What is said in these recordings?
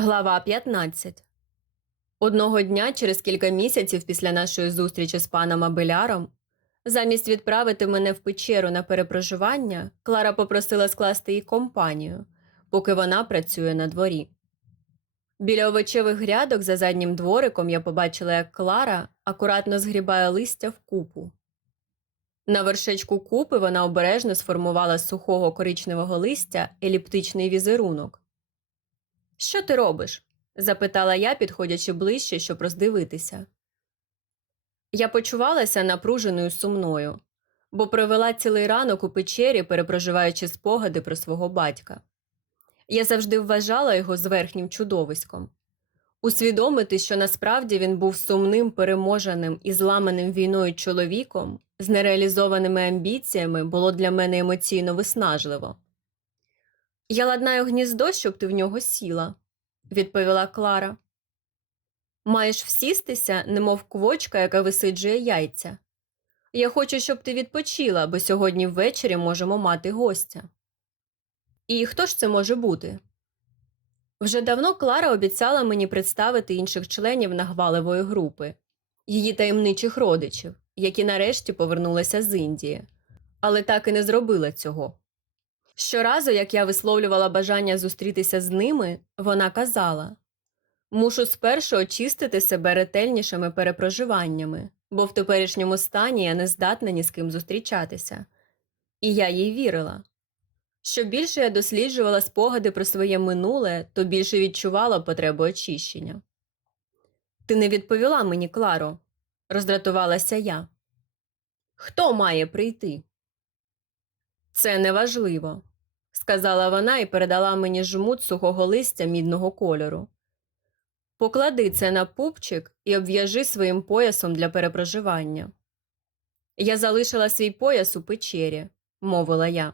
Глава 15 Одного дня, через кілька місяців після нашої зустрічі з паном Абеляром, замість відправити мене в печеру на перепроживання, Клара попросила скласти їй компанію, поки вона працює на дворі. Біля овочевих грядок за заднім двориком я побачила, як Клара акуратно згрібає листя в купу. На вершечку купи вона обережно сформувала з сухого коричневого листя еліптичний візерунок. Що ти робиш? запитала я, підходячи ближче, щоб роздивитися. Я почувалася напруженою сумною, бо провела цілий ранок у печері, перепроживаючи спогади про свого батька. Я завжди вважала його зверхнім чудовиськом. Усвідомити, що насправді він був сумним, переможеним і зламаним війною чоловіком з нереалізованими амбіціями, було для мене емоційно виснажливо. Я ладнаю гніздо, щоб ти в нього сіла, відповіла Клара. Маєш всістися, немов квочка, яка висиджує яйця. Я хочу, щоб ти відпочила, бо сьогодні ввечері можемо мати гостя. І хто ж це може бути? Вже давно Клара обіцяла мені представити інших членів нагвалевої групи, її таємничих родичів, які нарешті повернулися з Індії, але так і не зробила цього. Щоразу, як я висловлювала бажання зустрітися з ними, вона казала мушу спершу очистити себе ретельнішими перепроживаннями, бо в теперішньому стані я не здатна ні з ким зустрічатися. І я їй вірила. Що більше я досліджувала спогади про своє минуле, то більше відчувала потребу очищення. Ти не відповіла мені, Кларо, роздратувалася я. Хто має прийти? Це неважливо, сказала вона і передала мені жмут сухого листя мідного кольору. Поклади це на пупчик і обв'яжи своїм поясом для перепроживання. Я залишила свій пояс у печері, мовила я.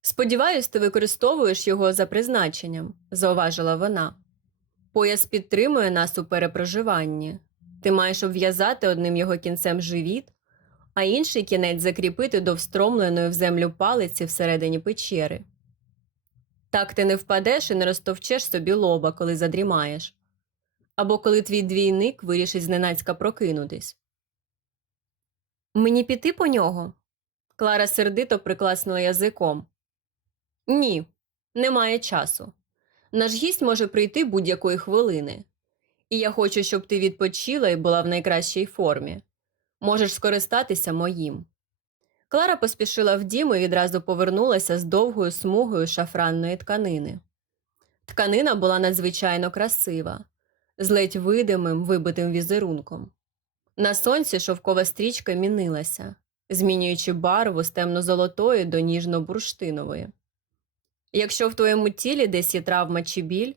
Сподіваюсь, ти використовуєш його за призначенням, зауважила вона. Пояс підтримує нас у перепроживанні. Ти маєш обв'язати одним його кінцем живіт, а інший кінець закріпити до встромленої в землю палиці всередині печери. Так ти не впадеш і не розтовчеш собі лоба, коли задрімаєш, або коли твій двійник вирішить зненацька прокинутись. Мені піти по нього? Клара сердито прикласнула язиком. Ні, немає часу. Наш гість може прийти будь-якої хвилини, і я хочу, щоб ти відпочила і була в найкращій формі. Можеш скористатися моїм. Клара поспішила в дім і відразу повернулася з довгою смугою шафранної тканини. Тканина була надзвичайно красива, з ледь видимим вибитим візерунком. На сонці шовкова стрічка мінилася, змінюючи барву з темно-золотої до ніжно-бурштинової. Якщо в твоєму тілі десь є травма чи біль,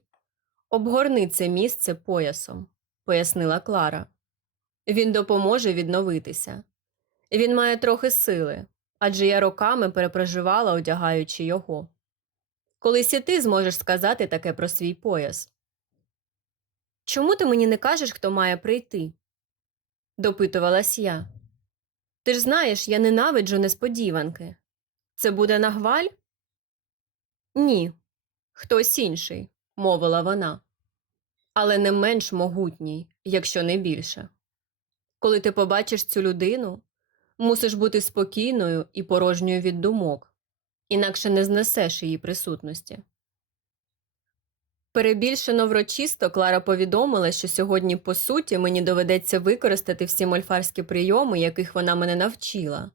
обгорни це місце поясом, пояснила Клара. Він допоможе відновитися. Він має трохи сили, адже я роками перепроживала, одягаючи його. Колись і ти зможеш сказати таке про свій пояс. Чому ти мені не кажеш, хто має прийти? допитувалась я. Ти ж знаєш, я ненавиджу несподіванки. Це буде нагваль? Ні, хтось інший, мовила вона, але не менш могутній, якщо не більше. Коли ти побачиш цю людину, мусиш бути спокійною і порожньою від думок, інакше не знесеш її присутності. Перебільшено врочисто Клара повідомила, що сьогодні, по суті, мені доведеться використати всі мольфарські прийоми, яких вона мене навчила.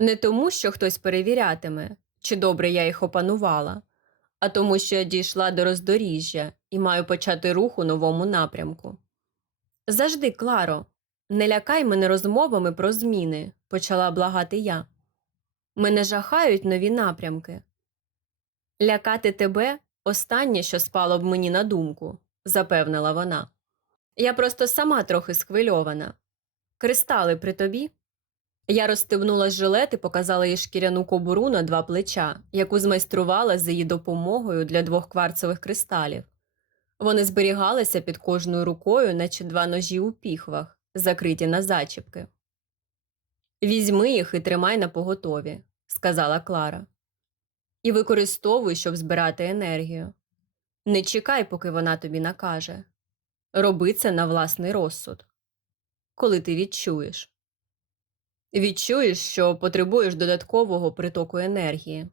Не тому, що хтось перевірятиме, чи добре я їх опанувала, а тому, що я дійшла до роздоріжжя і маю почати рух у новому напрямку. Завжди, Кларо, не лякай мене розмовами про зміни, почала благати я. Мене жахають нові напрямки. Лякати тебе останнє, що спало б мені на думку, запевнила вона. Я просто сама трохи схвильована. Кристали при тобі? Я розстебнула жилет і показала їй шкіряну кобуру на два плеча, яку змайструвала з її допомогою для двох кварцевих кристалів. Вони зберігалися під кожною рукою, наче два ножі у піхвах, закриті на зачіпки. Візьми їх і тримай на поготові, сказала Клара. І використовуй, щоб збирати енергію. Не чекай, поки вона тобі накаже. Роби це на власний розсуд. Коли ти відчуєш. Відчуєш, що потребуєш додаткового притоку енергії.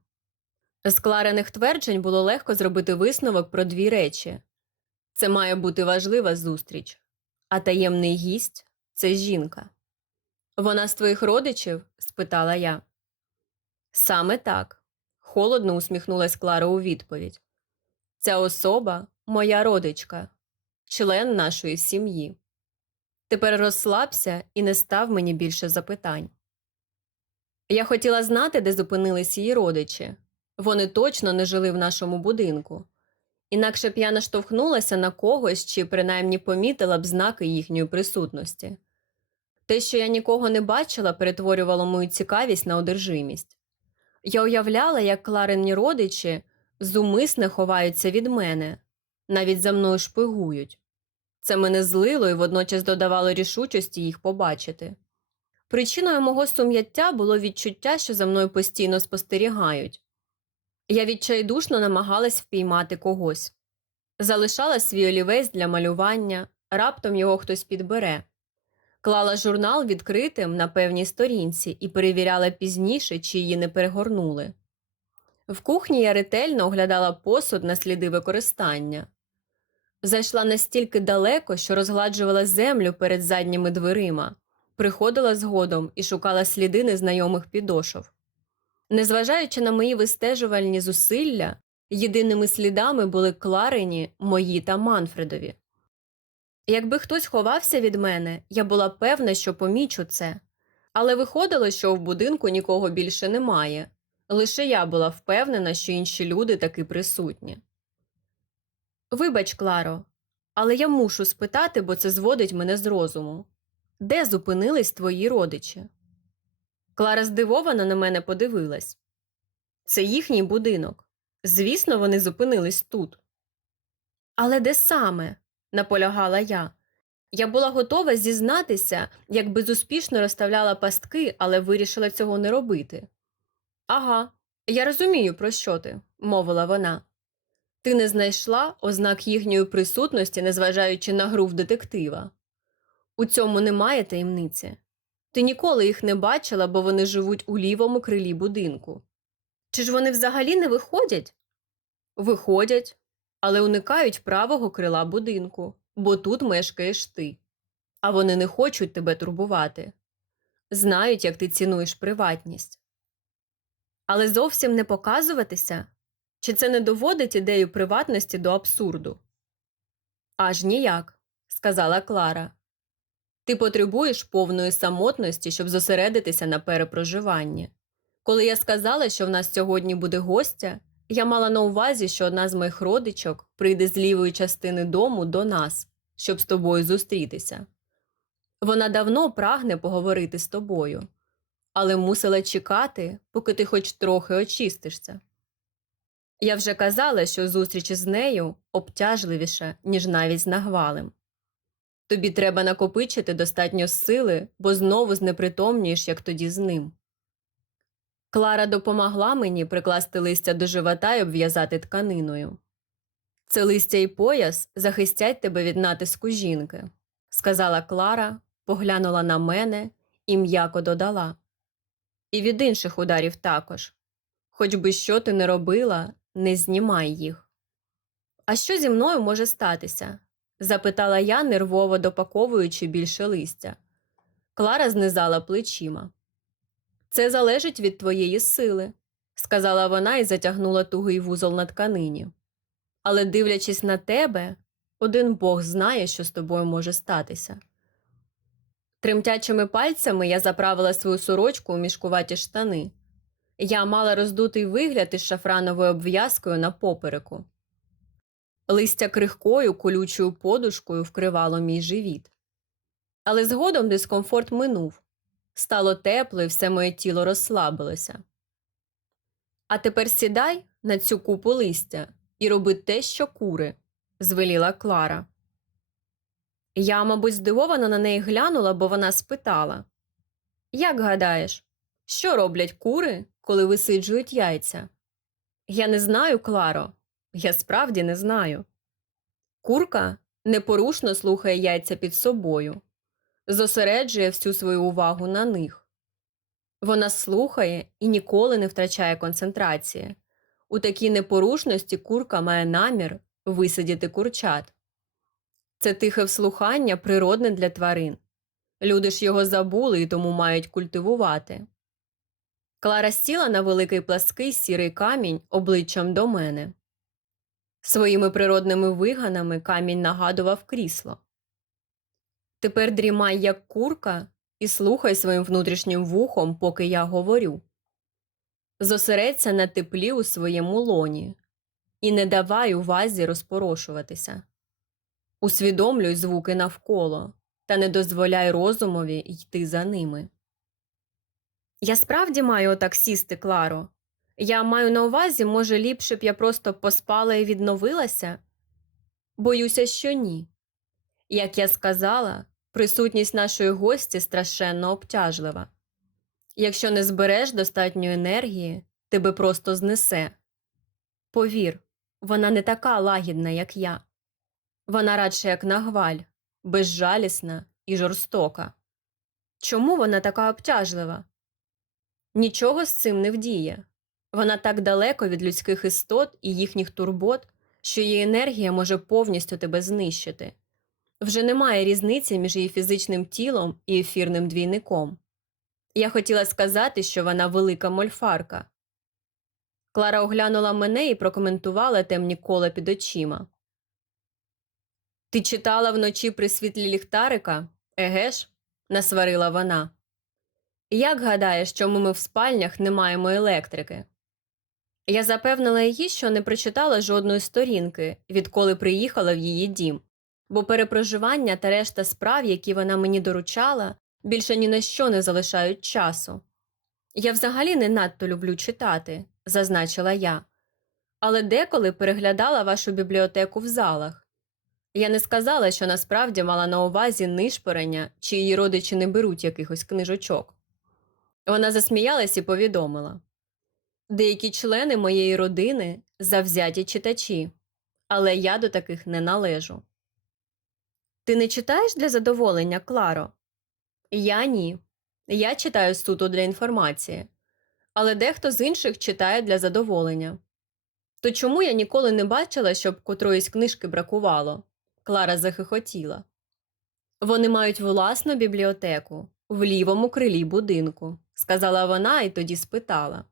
З кларених тверджень було легко зробити висновок про дві речі це має бути важлива зустріч, а таємний гість це жінка. Вона з твоїх родичів? спитала я. Саме так. Холодно усміхнулась Клара у відповідь. Ця особа моя родичка, член нашої сім'ї. Тепер розслабся і не став мені більше запитань. Я хотіла знати, де зупинились її родичі. Вони точно не жили в нашому будинку. Інакше б я наштовхнулася на когось чи принаймні помітила б знаки їхньої присутності. Те, що я нікого не бачила, перетворювало мою цікавість на одержимість. Я уявляла, як кларені родичі зумисне ховаються від мене, навіть за мною шпигують. Це мене злило і водночас додавало рішучості їх побачити. Причиною мого сум'яття було відчуття, що за мною постійно спостерігають. Я відчайдушно намагалась впіймати когось. Залишала свій олівець для малювання, раптом його хтось підбере. Клала журнал відкритим на певній сторінці і перевіряла пізніше, чи її не перегорнули. В кухні я ретельно оглядала посуд на сліди використання. Зайшла настільки далеко, що розгладжувала землю перед задніми дверима, приходила згодом і шукала сліди незнайомих підошов. Незважаючи на мої вистежувальні зусилля, єдиними слідами були Кларені, мої та Манфредові. Якби хтось ховався від мене, я була певна, що помічу це, але виходило, що в будинку нікого більше немає. Лише я була впевнена, що інші люди таки присутні. Вибач, Кларо, але я мушу спитати, бо це зводить мене з розуму. Де зупинились твої родичі? Клара здивовано на мене подивилась. Це їхній будинок. Звісно, вони зупинились тут. Але де саме? наполягала я. Я була готова зізнатися, як безуспішно розставляла пастки, але вирішила цього не робити. Ага, я розумію, про що ти, мовила вона. Ти не знайшла ознак їхньої присутності, незважаючи на гру в детектива. У цьому немає таємниці. Ти ніколи їх не бачила, бо вони живуть у лівому крилі будинку. Чи ж вони взагалі не виходять? Виходять, але уникають правого крила будинку, бо тут мешкаєш ти. А вони не хочуть тебе турбувати. Знають, як ти цінуєш приватність. Але зовсім не показуватися? Чи це не доводить ідею приватності до абсурду? Аж ніяк, сказала Клара. Ти потребуєш повної самотності, щоб зосередитися на перепроживанні. Коли я сказала, що в нас сьогодні буде гостя, я мала на увазі, що одна з моїх родичок прийде з лівої частини дому до нас, щоб з тобою зустрітися. Вона давно прагне поговорити з тобою, але мусила чекати, поки ти хоч трохи очистишся. Я вже казала, що зустріч з нею обтяжливіша, ніж навіть з нагвалем. Тобі треба накопичити достатньо сили, бо знову знепритомнієш, як тоді з ним. Клара допомогла мені прикласти листя до живота і обв'язати тканиною. Це листя і пояс захистять тебе від натиску жінки, сказала Клара, поглянула на мене і м'яко додала. І від інших ударів також. Хоч би що ти не робила, не знімай їх. А що зі мною може статися? Запитала я, нервово допаковуючи більше листя. Клара знизала плечима. Це залежить від твоєї сили, сказала вона і затягнула тугий вузол на тканині. Але, дивлячись на тебе, один Бог знає, що з тобою може статися. Тремтячими пальцями я заправила свою сорочку у мішкуваті штани. Я мала роздутий вигляд із шафрановою обв'язкою на попереку. Листя крихкою колючою подушкою вкривало мій живіт. Але згодом дискомфорт минув. Стало тепло і все моє тіло розслабилося. А тепер сідай на цю купу листя і роби те, що кури, звеліла Клара. Я, мабуть, здивовано на неї глянула, бо вона спитала Як гадаєш, що роблять кури, коли висиджують яйця? Я не знаю, Кларо, Я справді не знаю. Курка непорушно слухає яйця під собою, зосереджує всю свою увагу на них. Вона слухає і ніколи не втрачає концентрації. У такій непорушності курка має намір висидіти курчат. Це тихе вслухання природне для тварин. Люди ж його забули і тому мають культивувати. Клара сіла на великий плаский сірий камінь обличчям до мене. Своїми природними виганами камінь нагадував крісло. Тепер дрімай, як курка, і слухай своїм внутрішнім вухом, поки я говорю. Зосередься на теплі у своєму лоні і не давай увазі розпорошуватися. Усвідомлюй звуки навколо та не дозволяй розумові йти за ними. Я справді маю отак сісти, Кларо. Я маю на увазі, може, ліпше б я просто поспала і відновилася? Боюся, що ні. Як я сказала, присутність нашої гості страшенно обтяжлива. Якщо не збереш достатньо енергії, тебе просто знесе. Повір, вона не така лагідна, як я. Вона радше як нагваль, безжалісна і жорстока. Чому вона така обтяжлива? Нічого з цим не вдіє. Вона так далеко від людських істот і їхніх турбот, що її енергія може повністю тебе знищити. Вже немає різниці між її фізичним тілом і ефірним двійником. Я хотіла сказати, що вона велика мольфарка. Клара оглянула мене і прокоментувала темні кола під очима. Ти читала вночі при світлі ліхтарика? Еге ж? насварила вона. Як гадаєш, чому ми в спальнях не маємо електрики? Я запевнила її, що не прочитала жодної сторінки, відколи приїхала в її дім, бо перепроживання та решта справ, які вона мені доручала, більше ні на що не залишають часу. Я взагалі не надто люблю читати, зазначила я, але деколи переглядала вашу бібліотеку в залах. Я не сказала, що насправді мала на увазі нишпорення, чи її родичі не беруть якихось книжочок. Вона засміялась і повідомила деякі члени моєї родини завзяті читачі, але я до таких не належу. Ти не читаєш для задоволення, Кларо? Я ні. Я читаю суто для інформації, але дехто з інших читає для задоволення. То чому я ніколи не бачила, щоб котроїсь книжки бракувало? Клара захихотіла. Вони мають власну бібліотеку в лівому крилі будинку, сказала вона і тоді спитала.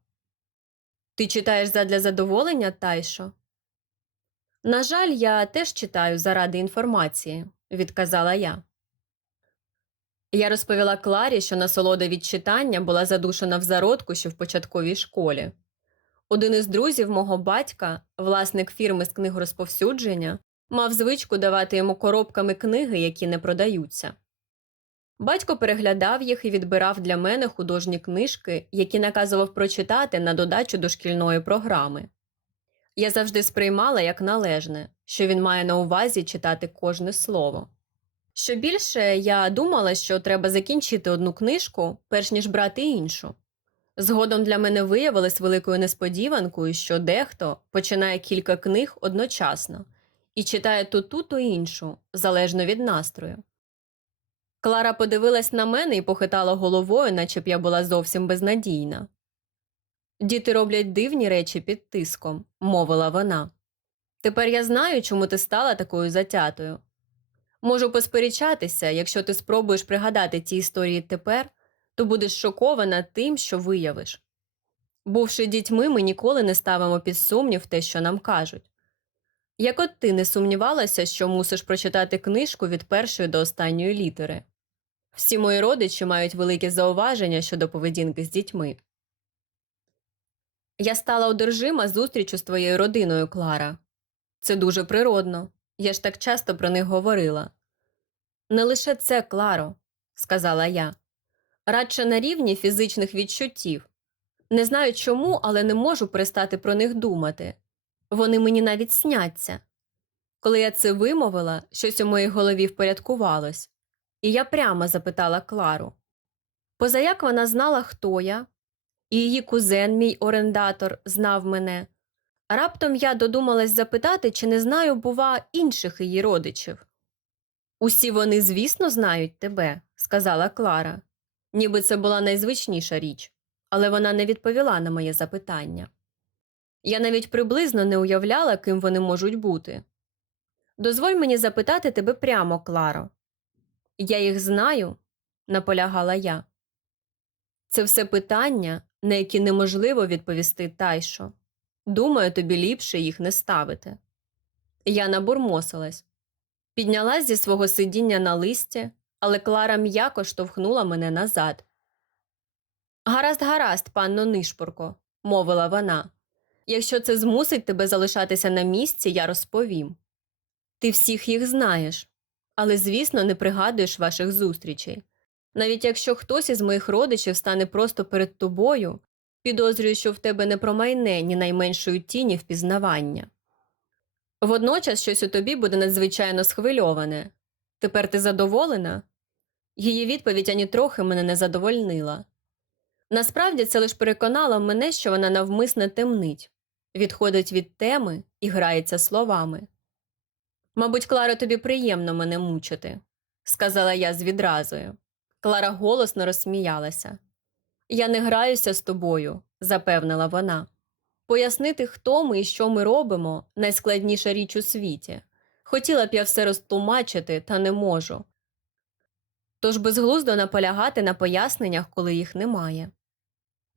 Ти читаєш задля задоволення, Тайшо? На жаль, я теж читаю заради інформації, відказала я. Я розповіла Кларі, що насолода від читання була задушена в зародку ще в початковій школі. Один із друзів мого батька, власник фірми з книгорозповсюдження, мав звичку давати йому коробками книги, які не продаються. Батько переглядав їх і відбирав для мене художні книжки, які наказував прочитати на додачу до шкільної програми. Я завжди сприймала як належне, що він має на увазі читати кожне слово. Що більше я думала, що треба закінчити одну книжку, перш ніж брати іншу. Згодом для мене виявилось великою несподіванкою, що дехто починає кілька книг одночасно і читає то ту, то іншу, залежно від настрою. Клара подивилась на мене і похитала головою, наче б я була зовсім безнадійна. Діти роблять дивні речі під тиском, мовила вона. Тепер я знаю, чому ти стала такою затятою. Можу посперечатися, якщо ти спробуєш пригадати ті історії тепер, то будеш шокована тим, що виявиш. Бувши дітьми, ми ніколи не ставимо під сумнів те, що нам кажуть. Як от ти не сумнівалася, що мусиш прочитати книжку від першої до останньої літери. Всі мої родичі мають великі зауваження щодо поведінки з дітьми. Я стала одержима зустрічю з твоєю родиною, Клара. Це дуже природно. Я ж так часто про них говорила. Не лише це, Кларо, сказала я, радше на рівні фізичних відчуттів. Не знаю чому, але не можу перестати про них думати. Вони мені навіть сняться. Коли я це вимовила, щось у моїй голові впорядкувалось, і я прямо запитала Клару. Позаяк вона знала, хто я, і її кузен, мій орендатор, знав мене, Раптом я додумалась запитати, чи не знаю, бува, інших її родичів. Усі вони, звісно, знають тебе, сказала Клара. Ніби це була найзвичніша річ, але вона не відповіла на моє запитання. Я навіть приблизно не уявляла, ким вони можуть бути. Дозволь мені запитати тебе прямо, Кларо. Я їх знаю, наполягала я. Це все питання, на які неможливо відповісти тайшо. Думаю, тобі ліпше їх не ставити. Я набурмосилась, піднялась зі свого сидіння на листі, але Клара м'яко штовхнула мене назад. Гаразд, гаразд, панно Нишпорко, мовила вона. Якщо це змусить тебе залишатися на місці, я розповім. Ти всіх їх знаєш, але, звісно, не пригадуєш ваших зустрічей. Навіть якщо хтось із моїх родичів стане просто перед тобою, підозрюю, що в тебе не промайне ні найменшої тіні впізнавання. Водночас щось у тобі буде надзвичайно схвильоване. Тепер ти задоволена? Її відповідь ані трохи мене не задовольнила. Насправді це лише переконало мене, що вона навмисне темнить, відходить від теми і грається словами. Мабуть, Кларо, тобі приємно мене мучити, сказала я з відразою. Клара голосно розсміялася. Я не граюся з тобою, запевнила вона. Пояснити, хто ми і що ми робимо, найскладніша річ у світі. Хотіла б я все розтлумачити, та не можу. Тож безглуздо наполягати на поясненнях, коли їх немає.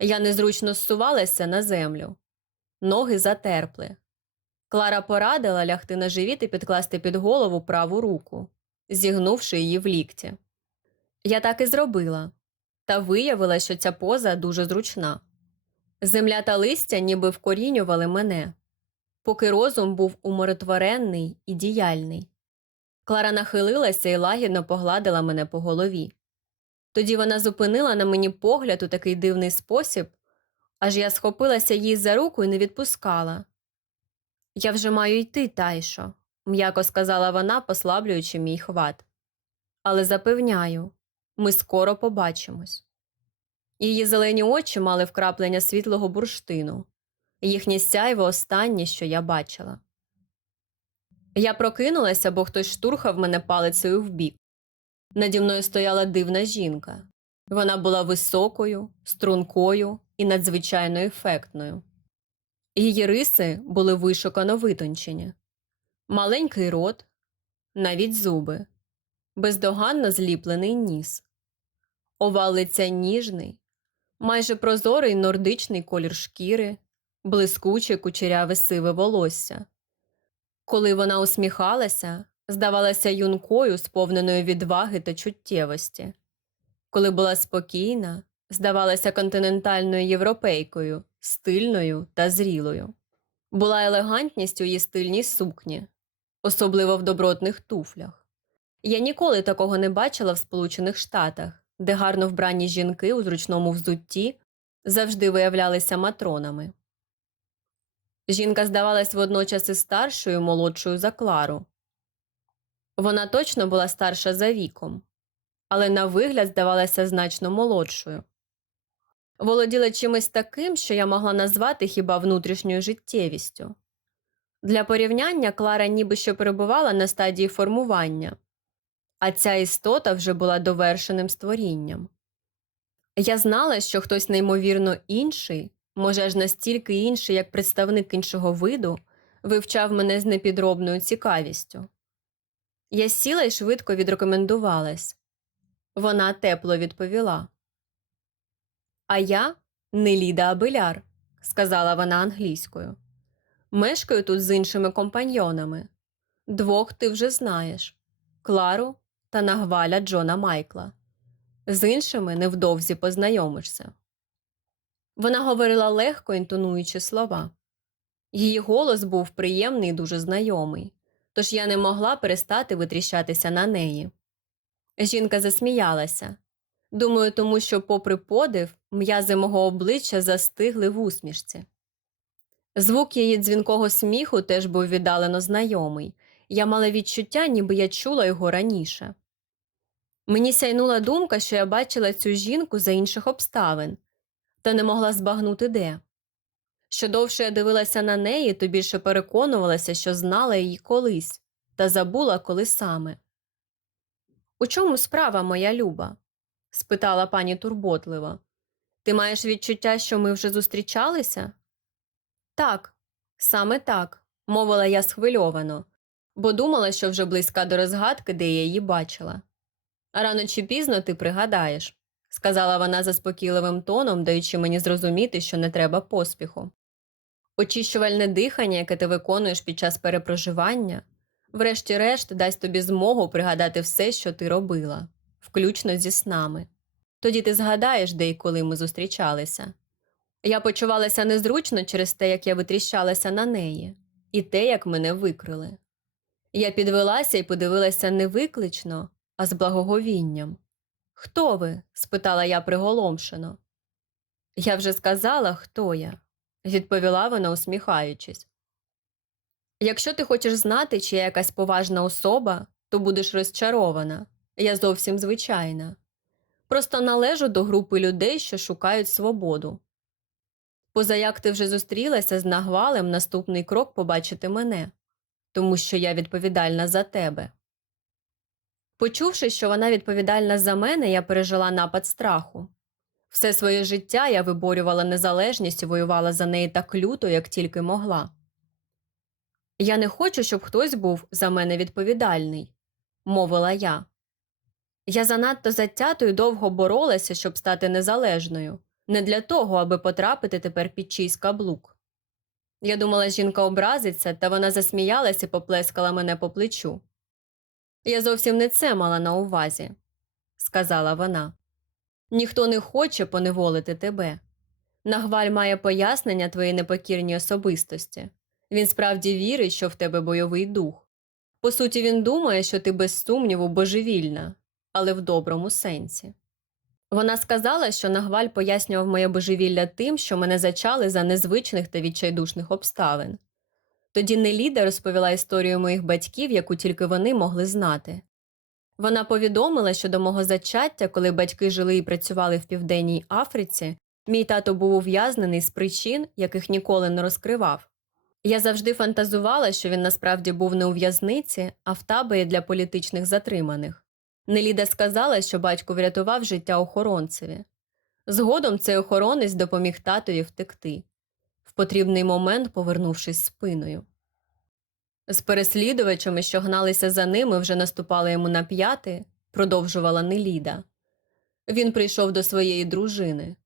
Я незручно зсувалася на землю. Ноги затерпли. Клара порадила лягти на живіт і підкласти під голову праву руку, зігнувши її в лікті. Я так і зробила, та виявила, що ця поза дуже зручна. Земля та листя ніби вкорінювали мене, поки розум був умиротворений і діяльний. Клара нахилилася і лагідно погладила мене по голові. Тоді вона зупинила на мені погляд у такий дивний спосіб, аж я схопилася їй за руку і не відпускала. Я вже маю йти, тайшо, м'яко сказала вона, послаблюючи мій хват. Але запевняю, ми скоро побачимось. Її зелені очі мали вкраплення світлого бурштину, їхнє сяйво останнє, що я бачила. Я прокинулася, бо хтось штурхав мене палицею вбік. Наді мною стояла дивна жінка. Вона була високою, стрункою і надзвичайно ефектною. Її риси були вишукано витончені, маленький рот, навіть зуби, бездоганно зліплений ніс, овал лиця ніжний, майже прозорий нордичний колір шкіри, блискуче кучеряве сиве волосся. Коли вона усміхалася, здавалася юнкою, сповненою відваги та чуттєвості. Коли була спокійна, здавалася континентальною європейкою, стильною та зрілою. Була елегантність у її стильній сукні, особливо в добротних туфлях. Я ніколи такого не бачила в Сполучених Штатах, де гарно вбрані жінки у зручному взутті завжди виявлялися матронами. Жінка здавалась водночас і старшою, молодшою за Клару. Вона точно була старша за віком, але на вигляд здавалася значно молодшою. Володіла чимось таким, що я могла назвати хіба внутрішньою життєвістю. Для порівняння Клара ніби що перебувала на стадії формування, а ця істота вже була довершеним створінням. Я знала, що хтось неймовірно інший, може аж настільки інший, як представник іншого виду, вивчав мене з непідробною цікавістю. Я сіла і швидко відрекомендувалась. Вона тепло відповіла. А я Неліда Абеляр, сказала вона англійською. Мешкаю тут з іншими компаньйонами. Двох ти вже знаєш Клару та Нагваля Джона Майкла. З іншими невдовзі познайомишся. Вона говорила легко інтонуючи слова. Її голос був приємний і дуже знайомий, тож я не могла перестати витріщатися на неї. Жінка засміялася. Думаю, тому що, попри подив, м'язи мого обличчя застигли в усмішці. Звук її дзвінкого сміху теж був віддалено знайомий, я мала відчуття, ніби я чула його раніше. Мені сяйнула думка, що я бачила цю жінку за інших обставин, та не могла збагнути де. Що довше я дивилася на неї, то більше переконувалася, що знала її колись, та забула, коли саме. У чому справа, моя люба? спитала пані турботливо. Ти маєш відчуття, що ми вже зустрічалися? Так, саме так, мовила я схвильовано, бо думала, що вже близька до розгадки, де я її бачила. Рано чи пізно ти пригадаєш, сказала вона заспокійливим тоном, даючи мені зрозуміти, що не треба поспіху. Очищувальне дихання, яке ти виконуєш під час перепроживання, врешті-решт дасть тобі змогу пригадати все, що ти робила, включно зі снами. Тоді ти згадаєш, де і коли ми зустрічалися. Я почувалася незручно через те, як я витріщалася на неї, і те, як мене викрили. Я підвелася і подивилася не виклично, а з благоговінням. Хто ви? спитала я приголомшено. Я вже сказала, хто я, відповіла вона, усміхаючись. Якщо ти хочеш знати, чи я якась поважна особа, то будеш розчарована. Я зовсім звичайна. Просто належу до групи людей, що шукають свободу. Поза як ти вже зустрілася з нагвалем, наступний крок побачити мене, тому що я відповідальна за тебе. Почувши, що вона відповідальна за мене, я пережила напад страху. Все своє життя я виборювала незалежність і воювала за неї так люто, як тільки могла. Я не хочу, щоб хтось був за мене відповідальний, мовила я. Я занадто затято і довго боролася, щоб стати незалежною, не для того, аби потрапити тепер під чийсь каблук. Я думала, жінка образиться, та вона засміялася і поплескала мене по плечу. Я зовсім не це мала на увазі, сказала вона. Ніхто не хоче поневолити тебе. Нагваль має пояснення твоїй непокірній особистості. Він справді вірить, що в тебе бойовий дух. По суті, він думає, що ти без сумніву божевільна, але в доброму сенсі. Вона сказала, що Нагваль пояснював моє божевілля тим, що мене зачали за незвичних та відчайдушних обставин. Тоді Неліда розповіла історію моїх батьків, яку тільки вони могли знати. Вона повідомила, що до мого зачаття, коли батьки жили і працювали в Південній Африці, мій тато був ув'язнений з причин, яких ніколи не розкривав. Я завжди фантазувала, що він насправді був не у в'язниці, а в таборі для політичних затриманих. Неліда сказала, що батько врятував життя охоронцеві. Згодом цей охоронець допоміг татові втекти, в потрібний момент повернувшись спиною. З переслідувачами, що гналися за ними, вже наступали йому на п'яти, продовжувала Неліда. Він прийшов до своєї дружини,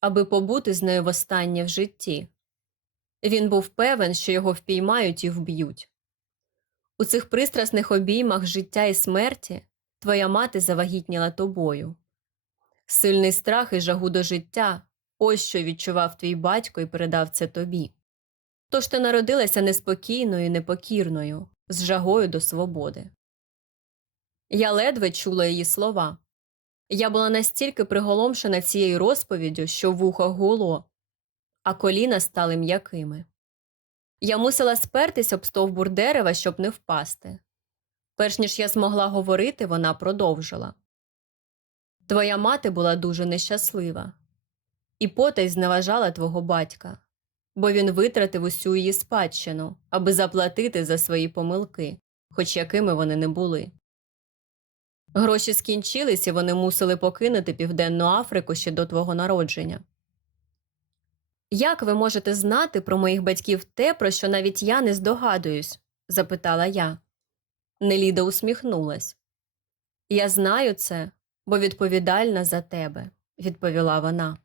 аби побути з нею востаннє в житті. Він був певен, що його впіймають і вб'ють. У цих пристрасних обіймах життя і смерті твоя мати завагітніла тобою. Сильний страх і жагу до життя ось що відчував твій батько і передав це тобі. Тож ти народилася неспокійною і непокірною, з жагою до свободи. Я ледве чула її слова. Я була настільки приголомшена цією розповіддю, що вухо гуло, а коліна стали м'якими. Я мусила спертись об стовбур дерева, щоб не впасти. Перш ніж я змогла говорити, вона продовжила. Твоя мати була дуже нещаслива, і потай зневажала твого батька, бо він витратив усю її спадщину, аби заплатити за свої помилки, хоч якими вони не були. Гроші скінчились, і вони мусили покинути Південну Африку ще до твого народження. Як ви можете знати про моїх батьків те, про що навіть я не здогадуюсь? запитала я. Неліда усміхнулась. Я знаю це, бо відповідальна за тебе, відповіла вона.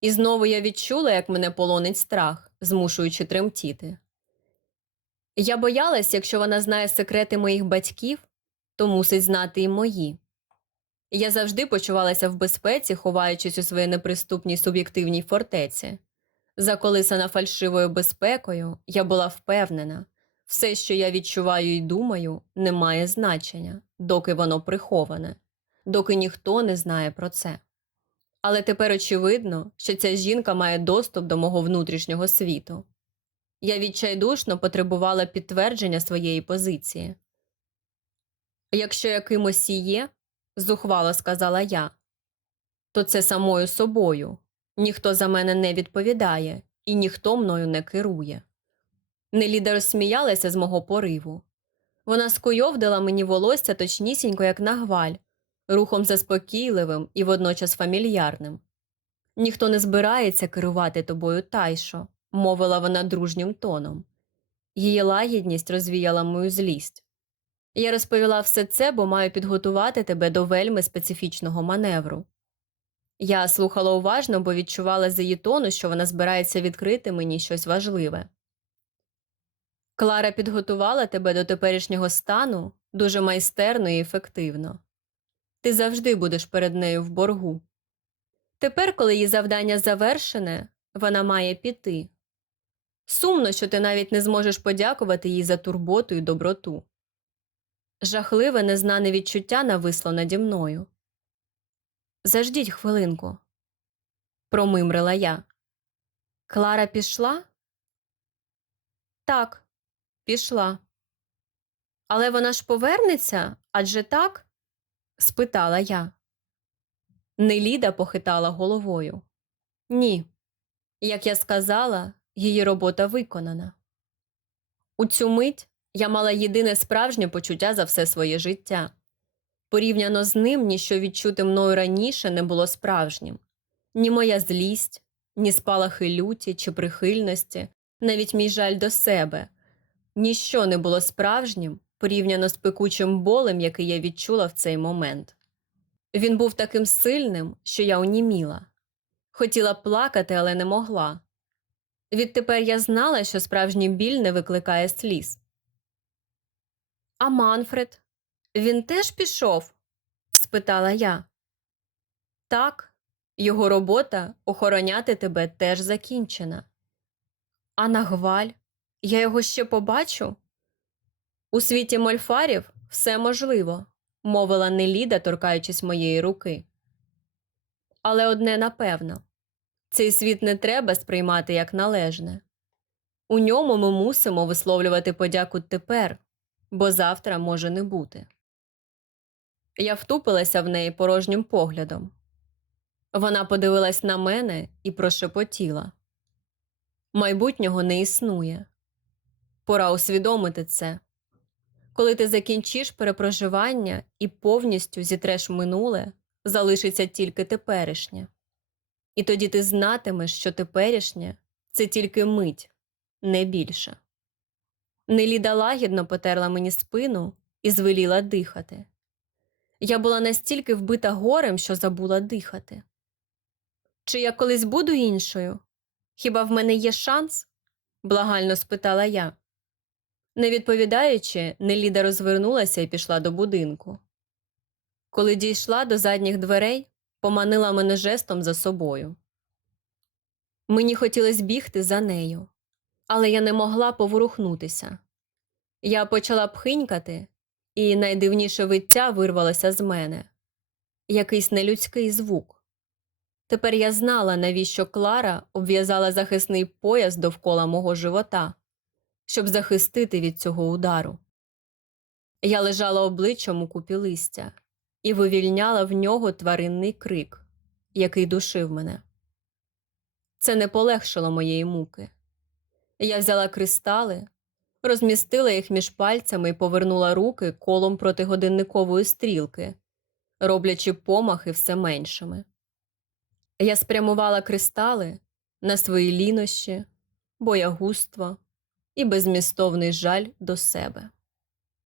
І знову я відчула, як мене полонить страх, змушуючи тремтіти. Я боялась, якщо вона знає секрети моїх батьків, то мусить знати і мої. Я завжди почувалася в безпеці, ховаючись у своїй неприступній суб'єктивній фортеці. Заколисана фальшивою безпекою, я була впевнена, все, що я відчуваю і думаю, не має значення, доки воно приховане, доки ніхто не знає про це. Але тепер очевидно, що ця жінка має доступ до мого внутрішнього світу. Я відчайдушно потребувала підтвердження своєї позиції. Якщо якимось і є, зухвало сказала я, то це самою собою, Ніхто за мене не відповідає, і ніхто мною не керує. Неліда розсміялася з мого пориву. Вона скуйовдила мені волосся точнісінько, як на гваль, рухом заспокійливим і водночас фамільярним. Ніхто не збирається керувати тобою тайшо, мовила вона дружнім тоном. Її лагідність розвіяла мою злість. Я розповіла все це, бо маю підготувати тебе до вельми специфічного маневру. Я слухала уважно, бо відчувала з її тону, що вона збирається відкрити мені щось важливе. Клара підготувала тебе до теперішнього стану дуже майстерно і ефективно. Ти завжди будеш перед нею в боргу. Тепер, коли її завдання завершене, вона має піти. Сумно, що ти навіть не зможеш подякувати їй за турботу і доброту. Жахливе незнане відчуття нависло наді мною. Заждіть хвилинку, промимрила я. Клара пішла? Так, пішла. Але вона ж повернеться, адже так? спитала я. Неліда похитала головою. Ні, як я сказала, її робота виконана. У цю мить я мала єдине справжнє почуття за все своє життя. Порівняно з ним, ніщо відчути мною раніше не було справжнім ні моя злість, ні спалахи люті чи прихильності, навіть мій жаль до себе, ніщо не було справжнім порівняно з пекучим болем, який я відчула в цей момент. Він був таким сильним, що я оніміла. Хотіла плакати, але не могла. Відтепер я знала, що справжній біль не викликає сліз. А Манфред, він теж пішов? спитала я. Так, його робота охороняти тебе теж закінчена. А на гваль, я його ще побачу? У світі мольфарів все можливо, мовила Неліда, торкаючись моєї руки. Але одне напевно цей світ не треба сприймати як належне. У ньому ми мусимо висловлювати подяку тепер, бо завтра може не бути. Я втупилася в неї порожнім поглядом. Вона подивилась на мене і прошепотіла майбутнього не існує. Пора усвідомити це. Коли ти закінчиш перепроживання і повністю зітреш минуле, залишиться тільки теперішнє. І тоді ти знатимеш, що теперішнє це тільки мить, не більше. Неліда лагідно потерла мені спину і звеліла дихати. Я була настільки вбита горем, що забула дихати. Чи я колись буду іншою? Хіба в мене є шанс? благально спитала я. Не відповідаючи, Неліда розвернулася і пішла до будинку. Коли дійшла до задніх дверей, поманила мене жестом за собою. Мені хотілося бігти за нею, але я не могла поворухнутися. Я почала пхинькати, і найдивніше виття вирвалося з мене якийсь нелюдський звук. Тепер я знала, навіщо Клара обв'язала захисний пояс довкола мого живота, щоб захистити від цього удару. Я лежала обличчям у купі листя і вивільняла в нього тваринний крик, який душив мене. Це не полегшило моєї муки. Я взяла кристали, розмістила їх між пальцями і повернула руки колом проти годинникової стрілки, роблячи помахи все меншими. Я спрямувала кристали на свої лінощі, боягузтво і безмістовний жаль до себе.